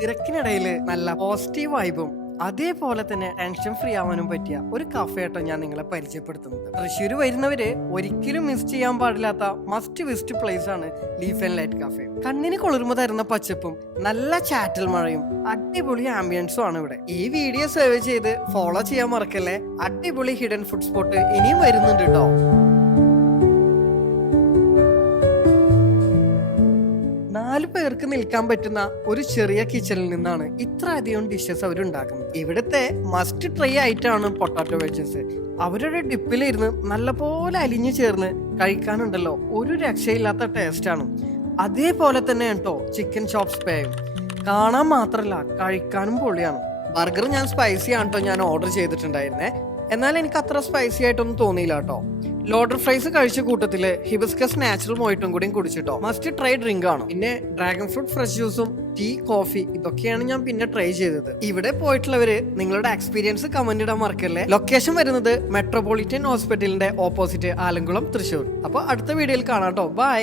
തിരക്കിനിടയിൽ നല്ല പോസിറ്റീവ് വൈബും അതേപോലെ തന്നെ ടെൻഷൻ ഫ്രീ ആവാനും പറ്റിയ ഒരു കഫേട്ടോ ഞാൻ നിങ്ങളെ പരിചയപ്പെടുത്തുന്നത്. തൃശ്ശൂർ വരുന്നവര് ഒരിക്കലും മിസ് ചെയ്യാൻ പാടില്ലാത്ത മസ്റ്റ് വിസിറ്റ് പ്ലേസ് ആണ് ലീഫ് ആൻഡ് ലൈറ്റ് കഫേ. കണ്ണിന് കുളിർമ തരുന്ന പച്ചപ്പും നല്ല ചാറ്റൽ മഴയും അടിപൊളി ആംബിയൻസും ആണ് ഇവിടെ. ഈ വീഡിയോ സേവ് ചെയ്ത് ഫോളോ ചെയ്യാൻ മറക്കല്ലേ. അടിപൊളി ഹിഡൻ ഫുഡ് സ്പോട്ട് ഇനിയും വരുന്നുണ്ട് കേട്ടോ. 4 പേർക്ക് നിൽക്കാൻ പറ്റുന്ന ഒരു ചെറിയ കിച്ചണിൽ നിന്നാണ് ഇത്ര അധികം ഡിഷസ് അവരുണ്ടാക്കുന്നത്. ഇവിടുത്തെ മസ്റ്റ് ട്രൈ ആയിട്ടാണ് പൊട്ടാറ്റോ വെജസ്. അവരുടെ ഡിപ്പിലിരുന്ന് നല്ലപോലെ അലിഞ്ഞു ചേർന്ന് കഴിക്കാനുണ്ടല്ലോ, ഒരു രക്ഷയില്ലാത്ത ടേസ്റ്റ് ആണ്. അതേപോലെ തന്നെ കേട്ടോ ചിക്കൻ ചോപ്സ് പേയും കാണാൻ മാത്രല്ല കഴിക്കാനും പൊളിയാണ്. ബർഗർ ഞാൻ സ്പൈസി ആണ് കേട്ടോ ഞാൻ ഓർഡർ ചെയ്തിട്ടുണ്ടായിരുന്നേ, എന്നാൽ എനിക്ക് അത്ര സ്പൈസി ആയിട്ടൊന്നും തോന്നിയില്ല കേട്ടോ. ലോഡർ ഫ്രൈസ് കഴിച്ച കൂട്ടത്തില് ഹിബിസ്കസ് നാച്ചുറൽ മൊയ്റ്റും കൂടി കുടിച്ചിട്ടോ. മസ്റ്റ് ട്രൈ ഡ്രിങ്ക് ആണ്. പിന്നെ ഡ്രാഗൺ ഫ്രൂട്ട് ഫ്രഷ് ജ്യൂസും ടീ, കോഫി ഇതൊക്കെയാണ് ഞാൻ പിന്നെ ട്രൈ ചെയ്തത്. ഇവിടെ പോയിട്ടുള്ളവര് നിങ്ങളുടെ എക്സ്പീരിയൻസ് കമന്റ് ഇടാൻ മറക്കല്ലേ. ലൊക്കേഷൻ വരുന്നത് മെട്രോപൊളിറ്റൻ ഹോസ്പിറ്റലിന്റെ ഓപ്പോസിറ്റ്, ആലങ്കുളം, തൃശ്ശൂർ. അപ്പൊ അടുത്ത വീഡിയോയിൽ കാണാം കേട്ടോ. ബൈ.